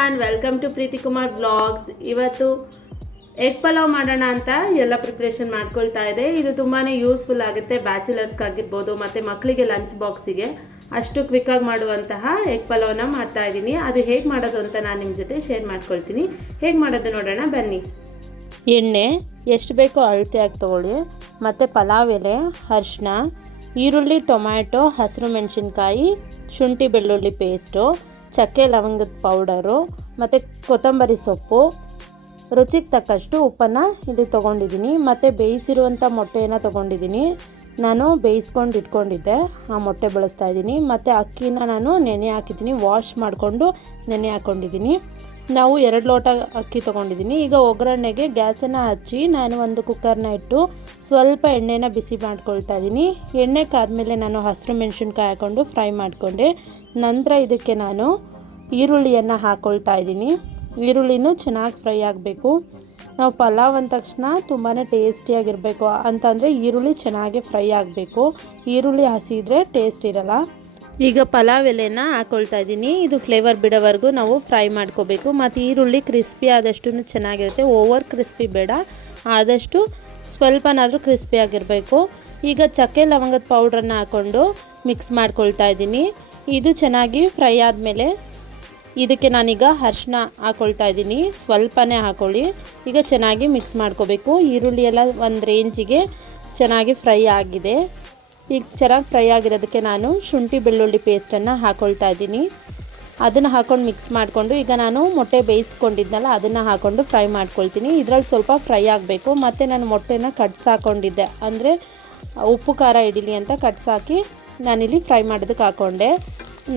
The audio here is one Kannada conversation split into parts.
Everyone, welcome to Preethi Kumar blogs. ಇವತ್ತು ಎಗ್ ಪಲಾವ್ ಮಾಡೋಣ ಅಂತ ಎಲ್ಲ ಪ್ರಿಪ್ರೇಷನ್ ಮಾಡ್ಕೊಳ್ತಾ ಇದೆ. ಇದು ತುಂಬಾ ಯೂಸ್ಫುಲ್ ಆಗುತ್ತೆ ಬ್ಯಾಚುಲರ್ಸ್ಗಾಗಿರ್ಬೋದು ಮತ್ತು ಮಕ್ಕಳಿಗೆ ಲಂಚ್ ಬಾಕ್ಸಿಗೆ ಅಷ್ಟು ಕ್ವಿಕ್ಕಾಗಿ ಮಾಡುವಂತಹ ಎಗ್ ಪಲಾವ್ನ ಮಾಡ್ತಾ ಇದ್ದೀನಿ. ಅದು ಹೇಗೆ ಮಾಡೋದು ಅಂತ ನಾನು ನಿಮ್ಮ ಜೊತೆ ಶೇರ್ ಮಾಡ್ಕೊಳ್ತೀನಿ. ಹೇಗೆ ಮಾಡೋದು ನೋಡೋಣ ಬನ್ನಿ. ಎಣ್ಣೆ ಎಷ್ಟು ಬೇಕೋ ಅಳತೆಯಾಗಿ ತೊಗೊಳ್ಳಿ, ಮತ್ತು ಪಲಾವ್ ಎಲೆ, ಅರಿಶಿನ, ಈರುಳ್ಳಿ, ಟೊಮ್ಯಾಟೊ, ಹಸಿರು ಮೆಣಸಿನ್ಕಾಯಿ, ಶುಂಠಿ ಬೆಳ್ಳುಳ್ಳಿ ಪೇಸ್ಟು, ಚಕ್ಕೆ ಲವಂಗದ ಪೌಡರು ಮತ್ತು ಕೊತ್ತಂಬರಿ ಸೊಪ್ಪು, ರುಚಿಗೆ ತಕ್ಕಷ್ಟು ಉಪ್ಪನ್ನು ಇಲ್ಲಿ ತೊಗೊಂಡಿದ್ದೀನಿ. ಮತ್ತು ಬೇಯಿಸಿರುವಂಥ ಮೊಟ್ಟೆಯನ್ನು ತೊಗೊಂಡಿದ್ದೀನಿ. ನಾನು ಬೇಯಿಸ್ಕೊಂಡು ಇಟ್ಕೊಂಡಿದ್ದೆ, ಆ ಮೊಟ್ಟೆ ಬಳಸ್ತಾ ಇದ್ದೀನಿ. ಮತ್ತು ಅಕ್ಕಿನ ನಾನು ನೆನೆ ಹಾಕಿದ್ದೀನಿ, ವಾಶ್ ಮಾಡಿಕೊಂಡು ನೆನೆ ಹಾಕ್ಕೊಂಡಿದ್ದೀನಿ. ನಾವು 2 ಲೋಟ ಅಕ್ಕಿ ತೊಗೊಂಡಿದ್ದೀನಿ. ಈಗ ಒಗ್ಗರಣೆಗೆ ಗ್ಯಾಸನ್ನು ಹಚ್ಚಿ ನಾನು ಒಂದು ಕುಕ್ಕರ್ನ ಇಟ್ಟು ಸ್ವಲ್ಪ ಎಣ್ಣೆನ ಬಿಸಿ ಮಾಡ್ಕೊಳ್ತಾ ಇದ್ದೀನಿ. ಎಣ್ಣೆ ಕಾದ್ಮೇಲೆ ನಾನು ಹಸಿರು ಮೆಣಸಿನ್ಕಾಯಿ ಹಾಕ್ಕೊಂಡು ಫ್ರೈ ಮಾಡಿಕೊಂಡೆ. ನಂತರ ಇದಕ್ಕೆ ನಾನು ಈರುಳ್ಳಿಯನ್ನು ಹಾಕ್ಕೊಳ್ತಾ ಇದ್ದೀನಿ. ಈರುಳ್ಳಿನೂ ಚೆನ್ನಾಗಿ ಫ್ರೈ ಆಗಬೇಕು. ನಾವು ಪಲಾವ್ ಅಂದ ತಕ್ಷಣ ತುಂಬಾ ಟೇಸ್ಟಿಯಾಗಿರಬೇಕು ಅಂತಂದರೆ ಈರುಳ್ಳಿ ಚೆನ್ನಾಗಿ ಫ್ರೈ ಆಗಬೇಕು. ಈರುಳ್ಳಿ ಹಸಿ ಇದ್ದರೆ ಟೇಸ್ಟ್ ಇರಲ್ಲ. ಈಗ ಪಲಾವ್ ಎಲೆನ ಹಾಕ್ಕೊಳ್ತಾ ಇದ್ದೀನಿ. ಇದು ಫ್ಲೇವರ್ ಬಿಡೋವರೆಗೂ ನಾವು ಫ್ರೈ ಮಾಡ್ಕೋಬೇಕು. ಮತ್ತು ಈರುಳ್ಳಿ ಕ್ರಿಸ್ಪಿ ಆದಷ್ಟು ಚೆನ್ನಾಗಿರುತ್ತೆ, ಓವರ್ ಕ್ರಿಸ್ಪಿ ಬೇಡ, ಆದಷ್ಟು ಸ್ವಲ್ಪನಾದರೂ ಕ್ರಿಸ್ಪಿ ಆಗಿರಬೇಕು. ಈಗ ಚಕ್ಕೆ ಲವಂಗದ ಪೌಡ್ರನ್ನ ಹಾಕ್ಕೊಂಡು ಮಿಕ್ಸ್ ಮಾಡ್ಕೊಳ್ತಾ ಇದ್ದೀನಿ. ಇದು ಚೆನ್ನಾಗಿ ಫ್ರೈ ಆದಮೇಲೆ ಇದಕ್ಕೆ ನಾನೀಗ ಅರಿಶಿನ ಹಾಕ್ಕೊಳ್ತಾ ಇದ್ದೀನಿ. ಸ್ವಲ್ಪನೇ ಹಾಕ್ಕೊಳ್ಳಿ. ಈಗ ಚೆನ್ನಾಗಿ ಮಿಕ್ಸ್ ಮಾಡ್ಕೋಬೇಕು. ಈರುಳ್ಳಿ ಎಲ್ಲ ಒಂದು ರೇಂಜಿಗೆ ಚೆನ್ನಾಗಿ ಫ್ರೈ ಆಗಿದೆ. ಈಗ ಚೆನ್ನಾಗಿ ಫ್ರೈ ಆಗಿರೋದಕ್ಕೆ ನಾನು ಶುಂಠಿ ಬೆಳ್ಳುಳ್ಳಿ ಪೇಸ್ಟನ್ನು ಹಾಕ್ಕೊಳ್ತಾ ಇದ್ದೀನಿ. ಅದನ್ನು ಹಾಕ್ಕೊಂಡು ಮಿಕ್ಸ್ ಮಾಡಿಕೊಂಡು ಈಗ ನಾನು ಮೊಟ್ಟೆ ಬೇಯಿಸ್ಕೊಂಡಿದ್ನಲ್ಲ ಅದನ್ನು ಹಾಕ್ಕೊಂಡು ಫ್ರೈ ಮಾಡ್ಕೊಳ್ತೀನಿ. ಇದರಲ್ಲಿ ಸ್ವಲ್ಪ ಫ್ರೈ ಆಗಬೇಕು. ಮತ್ತು ನಾನು ಮೊಟ್ಟೆನ ಹಾಕ್ಕೊಂಡಿದ್ದೆ, ಅಂದರೆ ಉಪ್ಪು ಖಾರ ಹಿಡೀಲಿ ಅಂತ ಹಾಕಿ ನಾನಿಲ್ಲಿ ಫ್ರೈ ಮಾಡೋದಕ್ಕೆ ಹಾಕ್ಕೊಂಡೆ.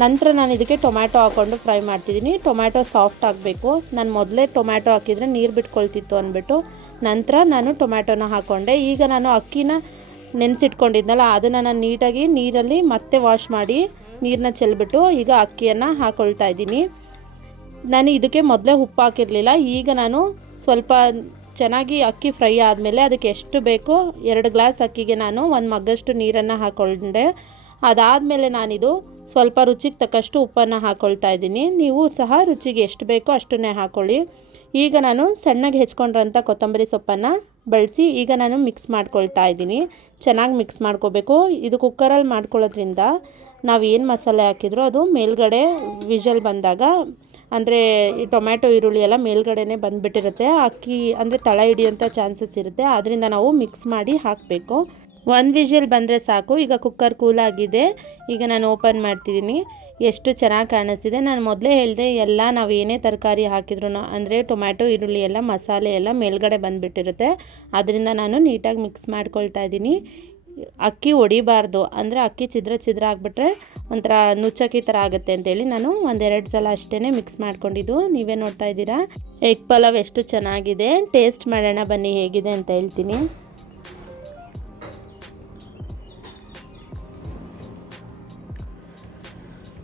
ನಂತರ ನಾನು ಇದಕ್ಕೆ ಟೊಮ್ಯಾಟೊ ಹಾಕ್ಕೊಂಡು ಫ್ರೈ ಮಾಡ್ತಿದ್ದೀನಿ. ಟೊಮ್ಯಾಟೊ ಸಾಫ್ಟ್ ಆಗಬೇಕು. ನಾನು ಮೊದಲೇ ಟೊಮ್ಯಾಟೊ ಹಾಕಿದರೆ ನೀರು ಬಿಟ್ಕೊಳ್ತಿತ್ತು ಅಂದ್ಬಿಟ್ಟು ನಂತರ ನಾನು ಟೊಮ್ಯಾಟೊನ ಹಾಕ್ಕೊಂಡೆ. ಈಗ ನಾನು ಅಕ್ಕಿನ ನೆನೆಸಿಟ್ಕೊಂಡಿದ್ನಲ್ಲ ಅದನ್ನು ನಾನು ನೀಟಾಗಿ ನೀರಲ್ಲಿ ಮತ್ತೆ ವಾಶ್ ಮಾಡಿ ನೀರನ್ನ ಚೆಲ್ಬಿಟ್ಟು ಈಗ ಅಕ್ಕಿಯನ್ನು ಹಾಕ್ಕೊಳ್ತಾ ಇದ್ದೀನಿ. ನಾನು ಇದಕ್ಕೆ ಮೊದಲೇ ಉಪ್ಪು ಹಾಕಿರಲಿಲ್ಲ. ಈಗ ನಾನು ಸ್ವಲ್ಪ ಚೆನ್ನಾಗಿ ಅಕ್ಕಿ ಫ್ರೈ ಆದಮೇಲೆ ಅದಕ್ಕೆ ಎಷ್ಟು ಬೇಕೋ 2 ಗ್ಲಾಸ್ ಅಕ್ಕಿಗೆ ನಾನು 1 ಮಗ್ಗಷ್ಟು ನೀರನ್ನು ಹಾಕ್ಕೊಂಡೆ. ಅದಾದಮೇಲೆ ನಾನಿದು ಸ್ವಲ್ಪ ರುಚಿಗೆ ತಕ್ಕಷ್ಟು ಉಪ್ಪನ್ನು ಹಾಕ್ಕೊಳ್ತಾ ಇದ್ದೀನಿ. ನೀವು ಸಹ ರುಚಿಗೆ ಎಷ್ಟು ಬೇಕೋ ಅಷ್ಟನ್ನೇ ಹಾಕ್ಕೊಳ್ಳಿ. ಈಗ ನಾನು ಸಣ್ಣಗೆ ಹೆಚ್ಕೊಂಡ್ರಂಥ ಕೊತ್ತಂಬರಿ ಸೊಪ್ಪನ್ನು ಬಳಸಿ ಈಗ ನಾನು ಮಿಕ್ಸ್ ಮಾಡ್ಕೊಳ್ತಾ ಇದ್ದೀನಿ. ಚೆನ್ನಾಗಿ ಮಿಕ್ಸ್ ಮಾಡ್ಕೋಬೇಕು. ಇದು ಕುಕ್ಕರಲ್ಲಿ ಮಾಡ್ಕೊಳ್ಳೋದ್ರಿಂದ ನಾವು ಏನು ಮಸಾಲೆ ಹಾಕಿದ್ರೂ ಅದು ಮೇಲ್ಗಡೆ ವಿಷಲ್ ಬಂದಾಗ, ಅಂದರೆ ಈ ಟೊಮ್ಯಾಟೊ ಈರುಳ್ಳಿ ಎಲ್ಲ ಮೇಲ್ಗಡೆನೇ ಬಂದುಬಿಟ್ಟಿರುತ್ತೆ. ಅಕ್ಕಿ ಅಂದರೆ ತಳ ಹಿಡಿಯೋಂಥ ಚಾನ್ಸಸ್ ಇರುತ್ತೆ. ಆದ್ದರಿಂದ ನಾವು ಮಿಕ್ಸ್ ಮಾಡಿ ಹಾಕಬೇಕು. 1 ವಿಷಲ್ ಬಂದರೆ ಸಾಕು. ಈಗ ಕುಕ್ಕರ್ ಕೂಲಾಗಿದೆ. ಈಗ ನಾನು ಓಪನ್ ಮಾಡ್ತಿದ್ದೀನಿ. ಎಷ್ಟು ಚೆನ್ನಾಗಿ ಕಾಣಿಸ್ತಿದೆ. ನಾನು ಮೊದಲೇ ಹೇಳಿದೆ, ಎಲ್ಲ ನಾವು ಏನೇ ತರಕಾರಿ ಹಾಕಿದ್ರು ಅಂದರೆ ಟೊಮ್ಯಾಟೊ ಈರುಳ್ಳಿ ಎಲ್ಲ ಮಸಾಲೆ ಎಲ್ಲ ಮೇಲ್ಗಡೆ ಬಂದುಬಿಟ್ಟಿರುತ್ತೆ. ಅದರಿಂದ ನಾನು ನೀಟಾಗಿ ಮಿಕ್ಸ್ ಮಾಡ್ಕೊಳ್ತಾ ಇದ್ದೀನಿ. ಅಕ್ಕಿ ಹೊಡಿಬಾರ್ದು, ಅಂದರೆ ಅಕ್ಕಿ ಛಿದ್ರ ಆಗಿಬಿಟ್ರೆ ಒಂಥರ ನುಚ್ಚಕ್ಕಿ ಥರ ಆಗುತ್ತೆ ಅಂತೇಳಿ ನಾನು 1-2 ಸಲ ಅಷ್ಟೇ ಮಿಕ್ಸ್ ಮಾಡ್ಕೊಂಡಿದ್ದು. ನೀವೇ ನೋಡ್ತಾ ಇದ್ದೀರಾ ಎಗ್ ಪಲಾವ್ ಎಷ್ಟು ಚೆನ್ನಾಗಿದೆ. ಟೇಸ್ಟ್ ಮಾಡೋಣ ಬನ್ನಿ ಹೇಗಿದೆ ಅಂತ ಹೇಳ್ತೀನಿ.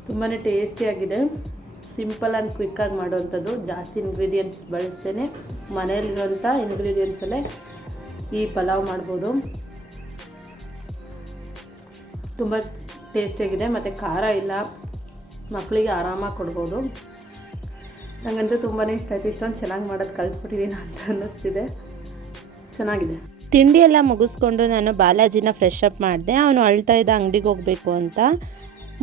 ತುಂಬಾ ಟೇಸ್ಟಿಯಾಗಿದೆ. ಸಿಂಪಲ್ ಆ್ಯಂಡ್ ಕ್ವಿಕ್ಕಾಗಿ ಮಾಡುವಂಥದ್ದು. ಜಾಸ್ತಿ ಇಂಗ್ರೀಡಿಯೆಂಟ್ಸ್ ಬಳಸ್ತೇನೆ, ಮನೆಯಲ್ಲಿರುವಂಥ ಇಂಗ್ರೀಡಿಯೆಂಟ್ಸಲ್ಲೇ ಈ ಪಲಾವ್ ಮಾಡ್ಬೋದು. ತುಂಬ ಟೇಸ್ಟಿಯಾಗಿದೆ ಮತ್ತು ಖಾರ ಇಲ್ಲ, ಮಕ್ಕಳಿಗೆ ಆರಾಮಾಗಿ ಕೊಡ್ಬೋದು. ನನಗಂತೂ ತುಂಬಾ ಇಷ್ಟ ಆಯಿತು. ಇಷ್ಟೊಂದು ಚೆನ್ನಾಗಿ ಮಾಡೋದು ಕಲ್ತ್ಬಿಟ್ಟಿದ್ದೀನಿ ಅಂತ ಅನ್ನಿಸ್ತಿದೆ. ಚೆನ್ನಾಗಿದೆ. ತಿಂಡಿ ಎಲ್ಲ ಮುಗಿಸ್ಕೊಂಡು ನಾನು ಬಾಲಾಜಿನ ಫ್ರೆಶ್ ಅಪ್ ಮಾಡಿದೆ. ಅವನು ಅಳ್ತಾ ಇದ್ದ ಅಂಗಡಿಗೆ ಹೋಗಬೇಕು ಅಂತ.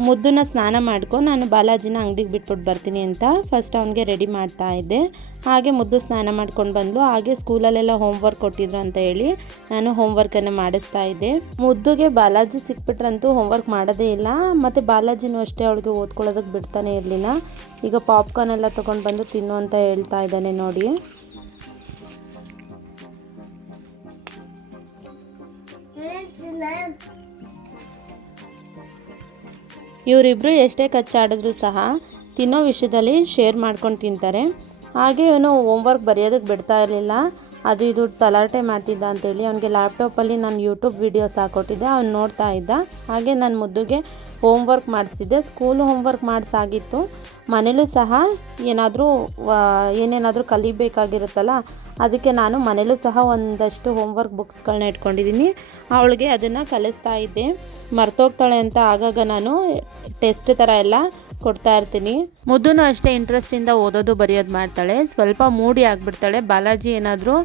ಮುದ್ದನ್ನ ಸ್ನಾನ ಮಾಡ್ಕೊಂಡು ನಾನು ಬಾಲಾಜಿನ ಅಂಗಡಿಗೆ ಬಿಟ್ಬಿಟ್ಟು ಬರ್ತೀನಿ ಅಂತ ಫಸ್ಟ್ ಅವನಿಗೆ ರೆಡಿ ಮಾಡ್ತಾ ಇದ್ದೆ. ಹಾಗೆ ಮುದ್ದು ಸ್ನಾನ ಮಾಡ್ಕೊಂಡು ಬಂದು ಹಾಗೆ ಸ್ಕೂಲಲ್ಲೆಲ್ಲ ಹೋಮ್ವರ್ಕ್ ಕೊಟ್ಟಿದ್ರು ಅಂತ ಹೇಳಿ ನಾನು ಹೋಮ್ವರ್ಕನ್ನು ಮಾಡಿಸ್ತಾ ಇದ್ದೆ. ಮುದ್ದುಗೆ ಬಾಲಾಜಿ ಸಿಕ್ಬಿಟ್ರಂತೂ ಹೋಮ್ವರ್ಕ್ ಮಾಡೋದೇ ಇಲ್ಲ. ಮತ್ತು ಬಾಲಾಜಿನೂ ಅಷ್ಟೇ ಅವಳಿಗೆ ಓದ್ಕೊಳ್ಳೋದಕ್ಕೆ ಬಿಡ್ತಾನೆ ಇರಲಿಲ್ಲ. ಈಗ ಪಾಪ್ಕಾರ್ನ್ ಎಲ್ಲ ತೊಗೊಂಡು ಬಂದು ತಿನ್ನು ಅಂತ ಹೇಳ್ತಾ ಇದ್ದಾನೆ ನೋಡಿ. ಇವರಿಬ್ಬರು ಎಷ್ಟೇ ಕಚ್ಚಾಡಿದ್ರೂ ಸಹ ತಿನ್ನೋ ವಿಷಯದಲ್ಲಿ ಶೇರ್ ಮಾಡ್ಕೊಂಡು ತಿಂತಾರೆ. ಹಾಗೆ ಇವನು ಹೋಮ್ವರ್ಕ್ ಬರೆಯೋದಕ್ಕೆ ಬಿಡ್ತಾ ಇರಲಿಲ್ಲ. ಅದು ಇದು ತಲಾಟೆ ಮಾಡ್ತಿದ್ದ ಅಂತೇಳಿ ಅವನಿಗೆ ಲ್ಯಾಪ್ಟಾಪಲ್ಲಿ ನಾನು ಯೂಟ್ಯೂಬ್ ವೀಡಿಯೋಸ್ ಹಾಕ್ಕೊಟ್ಟಿದ್ದೆ, ಅವ್ನು ನೋಡ್ತಾ ಇದ್ದ. ಹಾಗೆ ನಾನು ಮುದ್ದುಗೆ ಹೋಮ್ವರ್ಕ್ ಮಾಡಿಸ್ತಿದ್ದೆ. ಸ್ಕೂಲು ಹೋಮ್ವರ್ಕ್ ಮಾಡಿಸಾಗಿತ್ತು. ಮನೇಲೂ ಸಹ ಏನೇನಾದರೂ ಕಲಿಬೇಕಾಗಿರುತ್ತಲ್ಲ ಅದಕ್ಕೆ ನಾನು ಮನೇಲೂ ಸಹ ಒಂದಷ್ಟು ಹೋಮ್ವರ್ಕ್ ಬುಕ್ಸ್ಗಳನ್ನ ಇಟ್ಕೊಂಡಿದ್ದೀನಿ. ಅವಳಿಗೆ ಅದನ್ನು ಕಲಿಸ್ತಾ ಇದ್ದೆ. ಮರ್ತೋಗ್ತಾಳೆ ಅಂತ ಆಗಾಗ ನಾನು ಟೆಸ್ಟ್ ಥರ ಎಲ್ಲ ಕೊಡ್ತಾ ಇರ್ತೀನಿ. ಮುದ್ದುನೂ ಅಷ್ಟೇ ಇಂಟ್ರೆಸ್ಟಿಂದ ಓದೋದು ಬರೆಯೋದು ಮಾಡ್ತಾಳೆ. ಸ್ವಲ್ಪ ಮೂಡಿ ಆಗಿಬಿಡ್ತಾಳೆ. ಬಾಲಾಜಿ ಏನಾದರೂ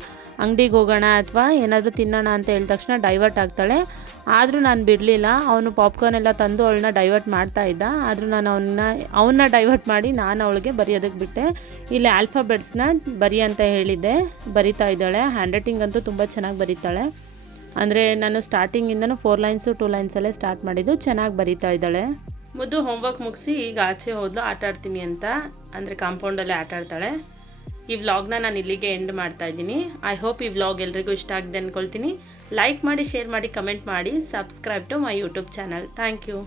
ಅಂಗಡಿಗೆ ಹೋಗೋಣ ಅಥವಾ ಏನಾದರೂ ತಿನ್ನೋಣ ಅಂತ ಹೇಳಿದ ತಕ್ಷಣ ಡೈವರ್ಟ್ ಆಗ್ತಾಳೆ. ಆದರೂ ನಾನು ಬಿಡಲಿಲ್ಲ. ಅವನು ಪಾಪ್ಕಾರ್ನ್ ಎಲ್ಲ ತಂದು ಅವಳನ್ನ ಡೈವರ್ಟ್ ಮಾಡ್ತಾ ಇದ್ದ. ಆದರೂ ನಾನು ಅವನ್ನ ಡೈವರ್ಟ್ ಮಾಡಿ ನಾನು ಅವಳಿಗೆ ಬರೆಯೋದಕ್ಕೆ ಬಿಟ್ಟೆ. ಇಲ್ಲಿ ಆಲ್ಫಾಬೆಟ್ಸ್ನ ಬರಿ ಅಂತ ಹೇಳಿದ್ದೆ, ಬರಿತಾ ಇದ್ದಾಳೆ. ಹ್ಯಾಂಡ್ ರೈಟಿಂಗ್ ಅಂತೂ ತುಂಬ ಚೆನ್ನಾಗಿ ಬರೀತಾಳೆ. ಅಂದರೆ ನಾನು ಸ್ಟಾರ್ಟಿಂಗಿಂದನೂ 4 ಲೈನ್ಸು 2 ಲೈನ್ಸಲ್ಲೇ ಸ್ಟಾರ್ಟ್ ಮಾಡಿದ್ದು. ಚೆನ್ನಾಗಿ ಬರೀತಾ ಇದ್ದಾಳೆ. ಮುದ್ದು ಹೋಮ್ವರ್ಕ್ ಮುಗಿಸಿ ಈಗ ಆಚೆ ಹೋದ್ಲು ಆಟ ಆಡ್ತೀನಿ ಅಂತ, ಅಂದರೆ ಕಾಂಪೌಂಡಲ್ಲೇ ಆಟ ಆಡ್ತಾಳೆ. ಈ ವ್ಲಾಗ್ನ ನಾನು ಇಲ್ಲಿಗೆ ಎಂಡ್ ಮಾಡ್ತಾ ಇದ್ದೀನಿ. ಐ ಹೋಪ್ ಈ ವ್ಲಾಗ್ ಎಲ್ರಿಗೂ ಇಷ್ಟ ಆಗಿದೆ ಅಂದ್ಕೊಳ್ತೀನಿ. ಲೈಕ್ ಮಾಡಿ, ಶೇರ್ ಮಾಡಿ, ಕಮೆಂಟ್ ಮಾಡಿ, subscribe to my YouTube channel. Thank you.